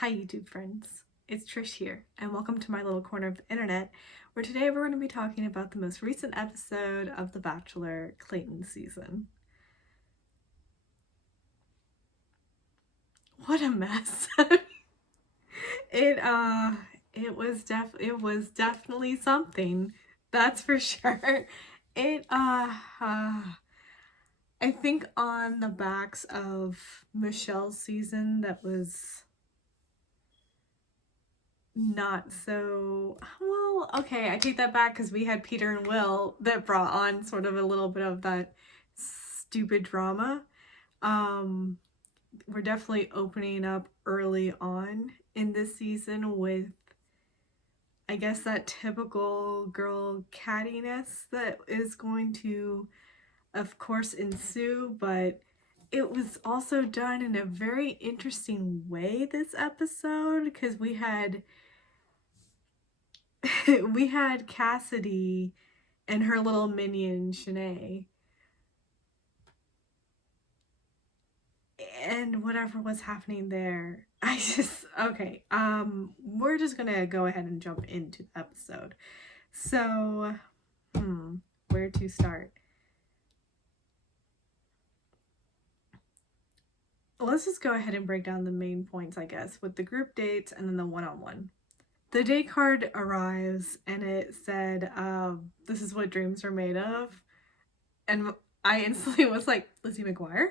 Hi YouTube friends, it's Trish here, and welcome to my little corner of the internet, where today we're going to be talking about the most recent episode of The Bachelor, Clayton season. What a mess. it uh it was definitely something, that's for sure. It I think on the backs of Michelle's season that was not so well. Okay, I take that back because we had Peter and Will that brought on sort of a little bit of that stupid drama. um we're definitely opening up early on in this season with, I guess, that typical girl cattiness that is going to of course ensue, but it was also done in a very interesting way this episode because we had we had Cassidy and her little minion Shanae, and whatever was happening there. Okay, we're just gonna go ahead and jump into the episode. So, where to start? Let's just go ahead and break down the main points, I guess, with the group dates and then the one-on-one. The date card arrives and it said, this is what dreams are made of. And I instantly was like, Lizzie McGuire?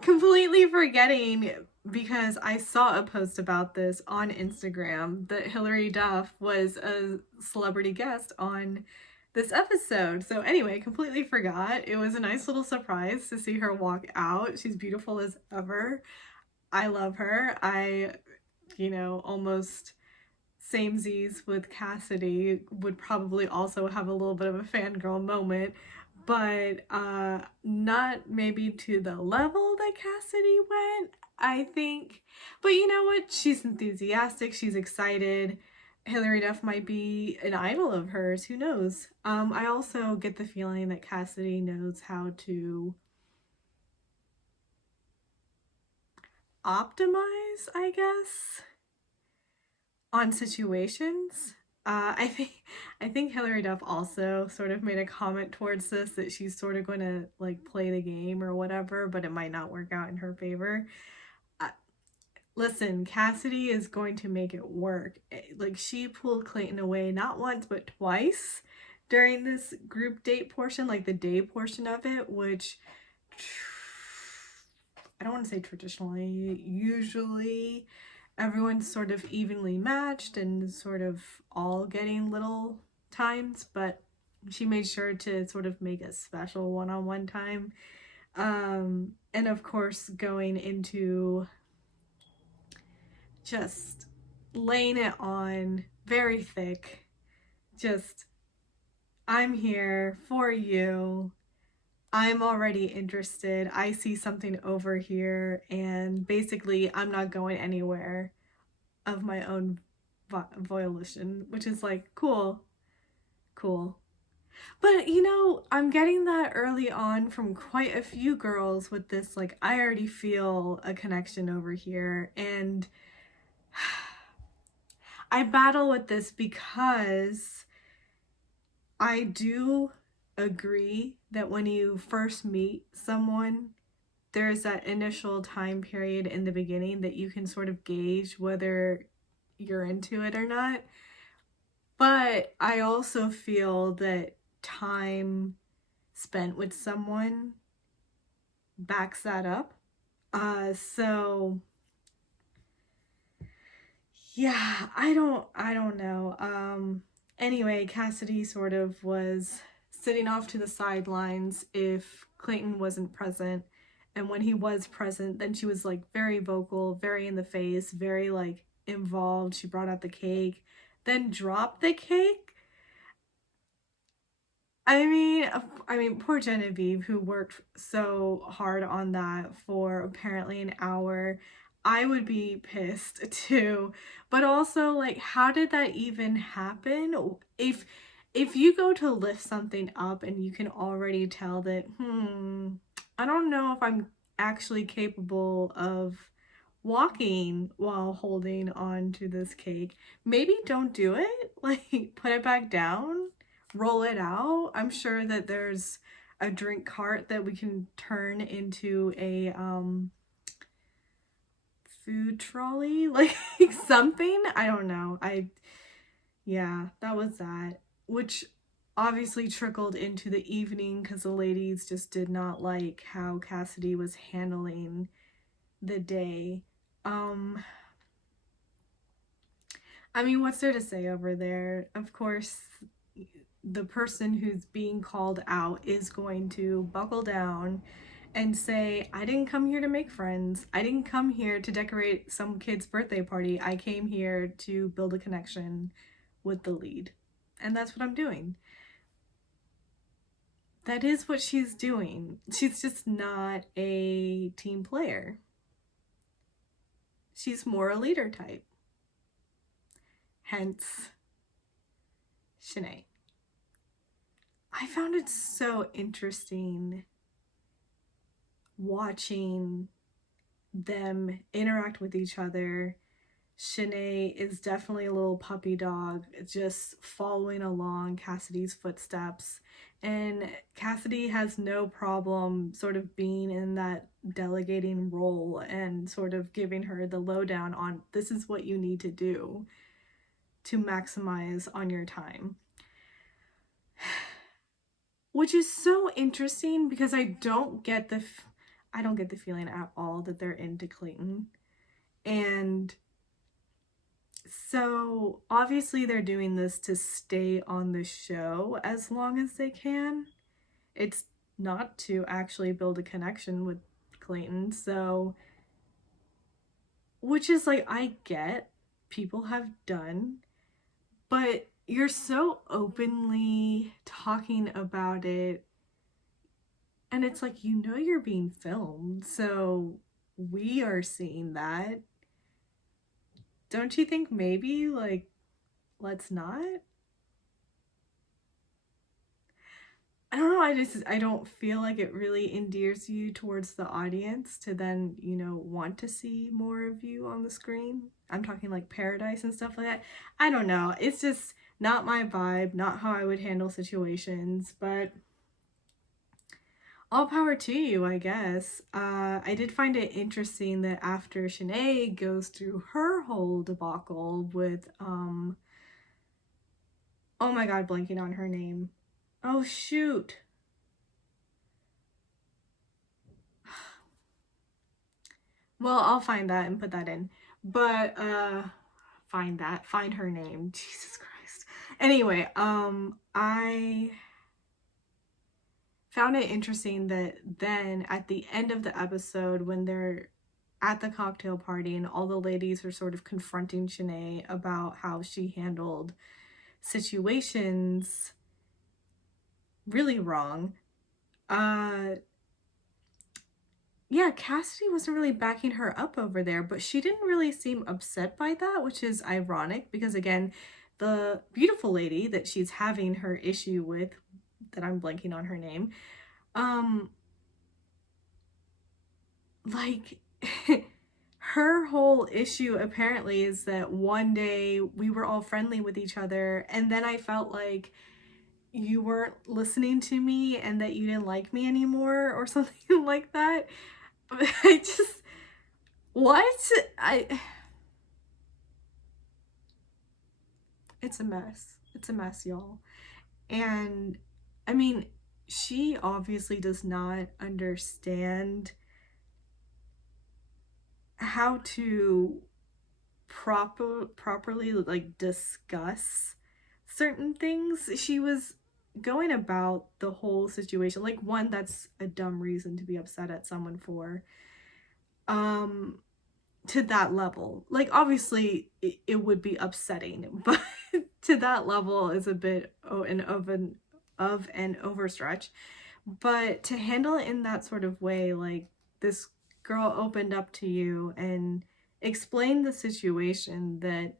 Completely forgetting, because I saw a post about this on Instagram, that Hilary Duff was a celebrity guest on this episode. So anyway, completely forgot. It was a nice little surprise to see her walk out. She's beautiful as ever. I love her. Almost samesies with Cassidy, would probably also have a little bit of a fangirl moment, but not maybe to the level that Cassidy went, I think. But you know what? She's enthusiastic. She's excited. Hilary Duff might be an idol of hers. Who knows? I also get the feeling that Cassidy knows how to optimize, I guess, on situations. I think Hilary Duff also sort of made a comment towards this, that she's sort of going to like play the game or whatever, but it might not work out in her favor. Listen, Cassidy is going to make it work. Like, she pulled Clayton away not once but twice during this group date portion, like the day portion of it, which I don't want to say traditionally, usually everyone's sort of evenly matched and sort of all getting little times, but she made sure to sort of make a special one-on-one time. And of course, going into just laying it on very thick, just, I'm here for you. I'm already interested. I see something over here, and basically I'm not going anywhere of my own volition, which is like, cool. But I'm getting that early on from quite a few girls with this, like, I already feel a connection over here. And I battle with this because I do agree that when you first meet someone, there's that initial time period in the beginning that you can sort of gauge whether you're into it or not. But I also feel that time spent with someone backs that up. So yeah, I don't know. Anyway, Cassidy sort of was sitting off to the sidelines if Clayton wasn't present. And when he was present, then she was like very vocal, very in the face, very like involved. She brought out the cake, then dropped the cake. I mean, poor Genevieve, who worked so hard on that for apparently an hour. I would be pissed too. But also, like, how did that even happen? If you go to lift something up and you can already tell that, I don't know if I'm actually capable of walking while holding on to this cake. Maybe don't do it. Like, put it back down, roll it out. I'm sure that there's a drink cart that we can turn into a food trolley, like something. I don't know. Yeah, that was that. Which obviously trickled into the evening because the ladies just did not like how Cassidy was handling the day. Um, I mean, what's there to say over there? Of course, the person who's being called out is going to buckle down and say, I didn't come here to make friends. I didn't come here to decorate some kid's birthday party. I came here to build a connection with the lead. And that's what I'm doing. That is what she's doing. She's just not a team player. She's more a leader type. Hence, Shanae. I found it so interesting watching them interact with each other. Shanae is definitely a little puppy dog, just following along Cassidy's footsteps. And Cassidy has no problem sort of being in that delegating role and sort of giving her the lowdown on this is what you need to do to maximize on your time. Which is so interesting because I don't get the feeling at all that they're into Clayton. And so obviously they're doing this to stay on the show as long as they can. It's not to actually build a connection with Clayton. So, which is like, I get people have done, but you're so openly talking about it. And it's like, you know, you're being filmed. So we are seeing that. Don't you think maybe, like, let's not? I don't know, I don't feel like it really endears you towards the audience to then, you know, want to see more of you on the screen. I'm talking like Paradise and stuff like that. I don't know. It's just not my vibe, not how I would handle situations, but all power to you, I guess. I did find it interesting that after Shanae goes through her whole debacle with, oh my god, blanking on her name. Oh, shoot. Well, I'll find that and put that in. But, find her name. Jesus Christ. Anyway, I found it interesting that then at the end of the episode, when they're at the cocktail party and all the ladies are sort of confronting Shanae about how she handled situations really wrong, yeah, Cassidy wasn't really backing her up over there, but she didn't really seem upset by that, which is ironic because, again, the beautiful lady that she's having her issue with, that I'm blanking on her name, like, her whole issue apparently is that one day we were all friendly with each other, and then I felt like you weren't listening to me and that you didn't like me anymore or something like that. But I just, what? It's a mess. It's a mess, y'all. And I mean, she obviously does not understand how to properly like discuss certain things. She was going about the whole situation like, one, that's a dumb reason to be upset at someone for, to that level. Like, obviously it would be upsetting, but to that level is a bit of an overstretch. But to handle it in that sort of way, like, this girl opened up to you and explained the situation that,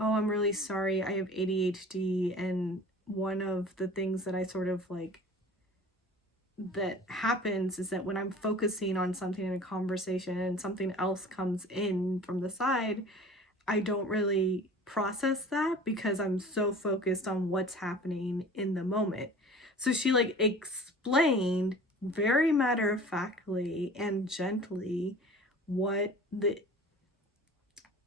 oh, I'm really sorry, I have ADHD, and one of the things that I sort of like that happens is that when I'm focusing on something in a conversation and something else comes in from the side, I don't really process that because I'm so focused on what's happening in the moment. So she like explained very matter-of-factly and gently what the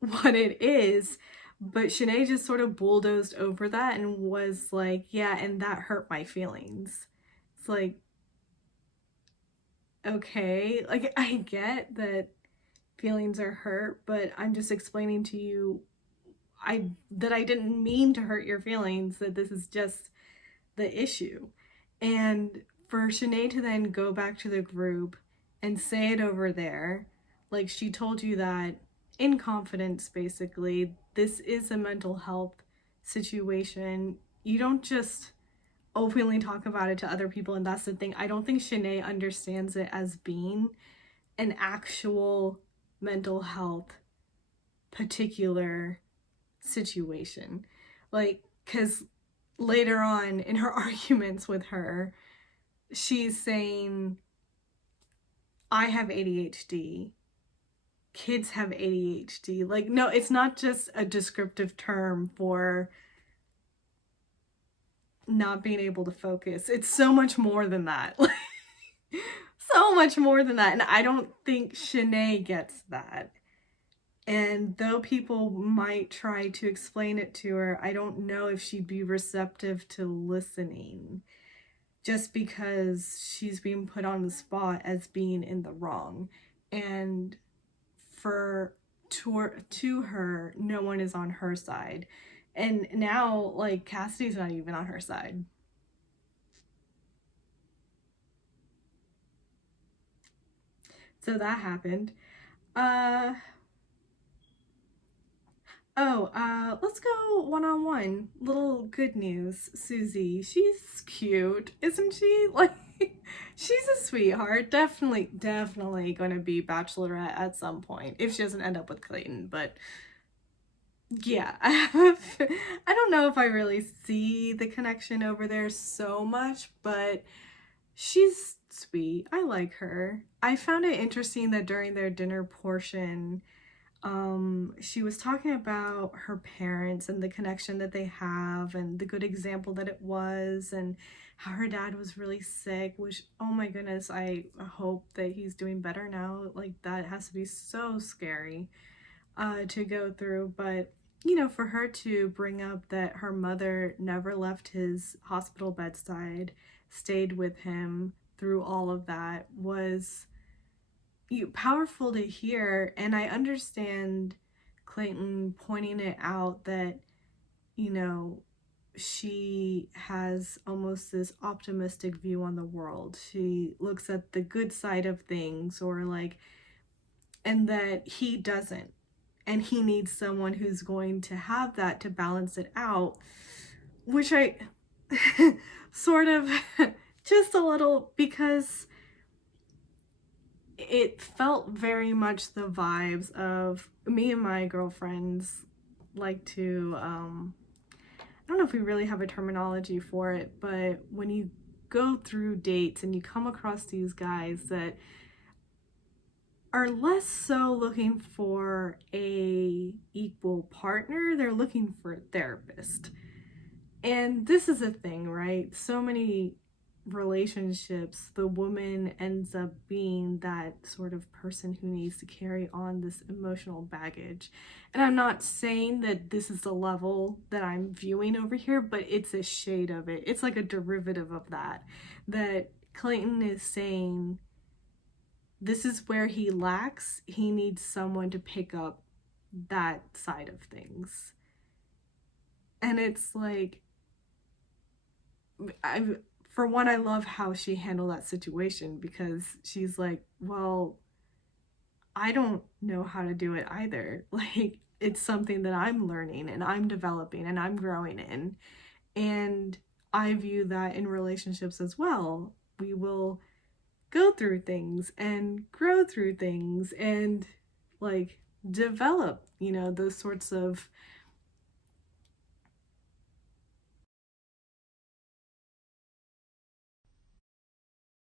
what it is, but Shanae just sort of bulldozed over that and was like, yeah, and that hurt my feelings. It's like, okay, like I get that feelings are hurt, but I'm just explaining to you that I didn't mean to hurt your feelings, that this is just the issue. And for Shanae to then go back to the group and say it over there, like she told you that in confidence, basically, this is a mental health situation. You don't just openly talk about it to other people, and that's the thing. I don't think Shanae understands it as being an actual mental health particular situation. Like, because later on in her arguments with her, she's saying, I have ADHD. Kids have ADHD. Like, no, it's not just a descriptive term for not being able to focus. It's so much more than that. So much more than that. And I don't think Shanae gets that. And though people might try to explain it to her, I don't know if she'd be receptive to listening, just because she's being put on the spot as being in the wrong. And to her, no one is on her side. And now, like, Cassidy's not even on her side. So that happened. Uh, let's go one-on-one. Little good news. Susie, she's cute, isn't she? Like, she's a sweetheart. Definitely going to be Bachelorette at some point, if she doesn't end up with Clayton, but yeah, I don't know if I really see the connection over there so much, but she's sweet. I like her. I found it interesting that during their dinner portion, she was talking about her parents and the connection that they have and the good example that it was, and how her dad was really sick, which, oh my goodness, I hope that he's doing better now. Like, that has to be so scary to go through. But you know, for her to bring up that her mother never left his hospital bedside, stayed with him through all of that, was powerful to hear. And I understand Clayton pointing it out that, you know, she has almost this optimistic view on the world. She looks at the good side of things, or like, and that he doesn't. And he needs someone who's going to have that to balance it out, which I sort of just a little, because it felt very much the vibes of me and my girlfriends like to, I don't know if we really have a terminology for it, but when you go through dates and you come across these guys that are less so looking for a equal partner, they're looking for a therapist. And this is a thing, right? So many relationships, the woman ends up being that sort of person who needs to carry on this emotional baggage. And I'm not saying that this is the level that I'm viewing over here, but it's a shade of it. It's like a derivative of that, that Clayton is saying this is where he lacks. He needs someone to pick up that side of things. And it's like, for one, I love how she handled that situation, because she's like, well, I don't know how to do it either. Like, it's something that I'm learning and I'm developing and I'm growing in. And I view that in relationships as well. We will go through things and grow through things and like develop, you know, those sorts of